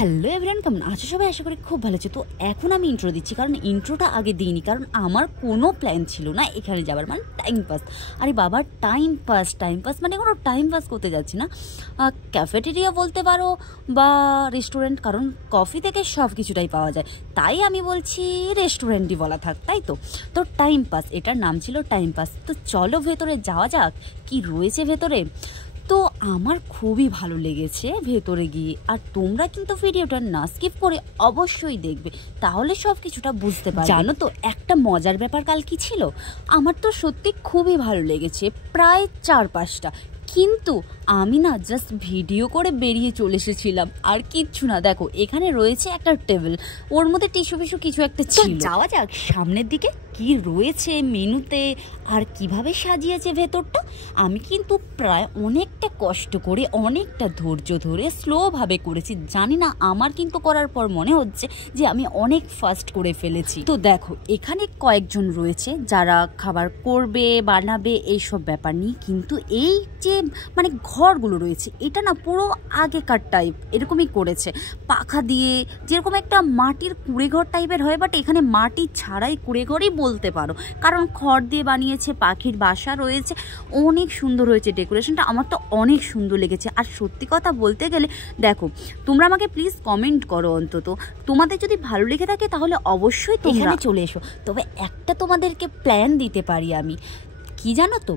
Hello everyone, কেমন আছো সবাই? আশা করি খুব ভালো আছো। তো এখন আমি ইন্ট্রো দিচ্ছি, কারণ ইন্ট্রোটা আগে দিইনি, কারণ আমার কোনো প্ল্যান ছিল না এখানে যাবার, মানে টাইম পাস। আরে বাবা, টাইম পাস মানে কোনো টাইম পাস করতে যাচ্ছি না, ক্যাফেটেরিয়া বলতে পারো বা রেস্টুরেন্ট, কারণ কফি থেকে সব কিছুটাই পাওয়া যায়, তাই আমি বলছি রেস্টুরেন্টই বলা থাক, তাই তো। তো টাইম পাস, এটার নাম ছিল টাইম পাস। তো চলো ভেতরে যাওয়া যাক, কি রয়েছে ভেতরে। তো আমার খুবই ভালো লেগেছে ভেতরে গিয়ে, আর তোমরা কিন্তু ভিডিওটা না স্কিপ করে অবশ্যই দেখবে, তাহলে সব কিছুটা বুঝতে পারবে। জানো তো একটা মজার ব্যাপার কাল কি ছিল? আমার তো সত্যি খুবই ভালো লেগেছে, প্রায় 4-5টা, কিন্তু আমি না জাস্ট ভিডিও করে বেরিয়ে চলে এসেছিলাম, আর কিচ্ছু না। দেখো এখানে রয়েছে একটা টেবিল, ওর মধ্যে টিস্যু ফিস্যু কিছু একটা ছিল। যাওয়া যাক সামনের দিকে, কি রয়েছে মেনুতে আর কিভাবে সাজিয়েছে ভেতরটা। আমি কিন্তু প্রায় অনেকটা কষ্ট করে, অনেকটা ধৈর্য ধরে স্লোভাবে করেছি। জানি না, আমার কিন্তু করার পর মনে হচ্ছে যে আমি অনেক ফাস্ট করে ফেলেছি। তো দেখো এখানে কয়েকজন রয়েছে যারা খাবার করবে, বানাবে, এইসব ব্যাপার নিয়ে। কিন্তু এই যে মানে ঘরগুলো রয়েছে, এটা না পুরো আগেকার টাইপ এরকমই করেছে, পাখা দিয়ে, যেরকম একটা মাটির কুড়েঘর টাইপের হয়, বাট এখানে মাটি ছাড়াই কুড়েঘরই বলতে পারো, কারণ খড় দিয়ে বানিয়েছে, পাখির বাসা রয়েছে, অনেক সুন্দর হয়েছে ডেকোরেশনটা। আমার তো অনেক সুন্দর লেগেছে। আর সত্যি কথা বলতে গেলে, দেখো তোমরা আমাকে প্লিজ কমেন্ট করো, অন্তত তোমাদের যদি ভালো লেগে থাকে তাহলে অবশ্যই এখানে চলে এসো। তবে একটা তোমাদেরকে প্ল্যান দিতে পারি আমি, কি জানো তো,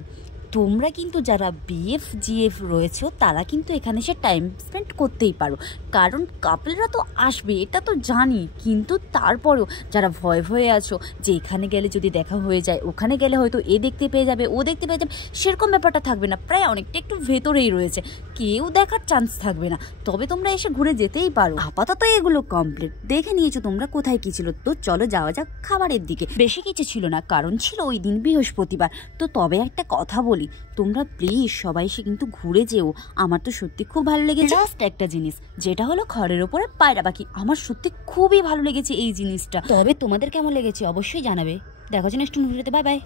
তোমরা কিন্তু যারা বিএফ জিএফ রয়েছে তারা কিন্তু এখানে এসে টাইম স্পেন্ড করতেই পারো, কারণ কাপলরা তো আসবে, এটা তো জানি। কিন্তু তারপরেও যারা ভয়ে আছো যে এখানে গেলে যদি দেখা হয়ে যায়, ওখানে গেলে হয়তো এ দেখতে পেয়ে যাবে, ও দেখতে পেয়ে যাবে, সেরকম ব্যাপারটা থাকবে না। প্রায় অনেকটা একটু ভেতরেই রয়েছে, কেউ দেখার চান্স থাকবে না। তবে তোমরা এসে ঘুরে যেতেই পারো। আপাতত এগুলো কমপ্লিট, দেখে নিয়েছো তোমরা কোথায় কি ছিল। তো চলো যাওয়া যাক খাবারের দিকে। বেশি কিছু ছিল না, কারণ ছিল ওই দিন বৃহস্পতিবার। তো তবে একটা কথা বলি, তোমরা প্লিজ সবাই এসে কিন্তু ঘুরে যেও, আমার তো সত্যি খুব ভালো লেগেছে। লাস্ট একটা জিনিস, যেটা হলো খড়ের ওপরে পায়রা পাখি, আমার সত্যি খুবই ভালো লেগেছে এই জিনিসটা। তবে তোমাদের কেমন লেগেছে অবশ্যই জানাবে। দেখো যেন একটু ভিডিওতে, বাই বাই।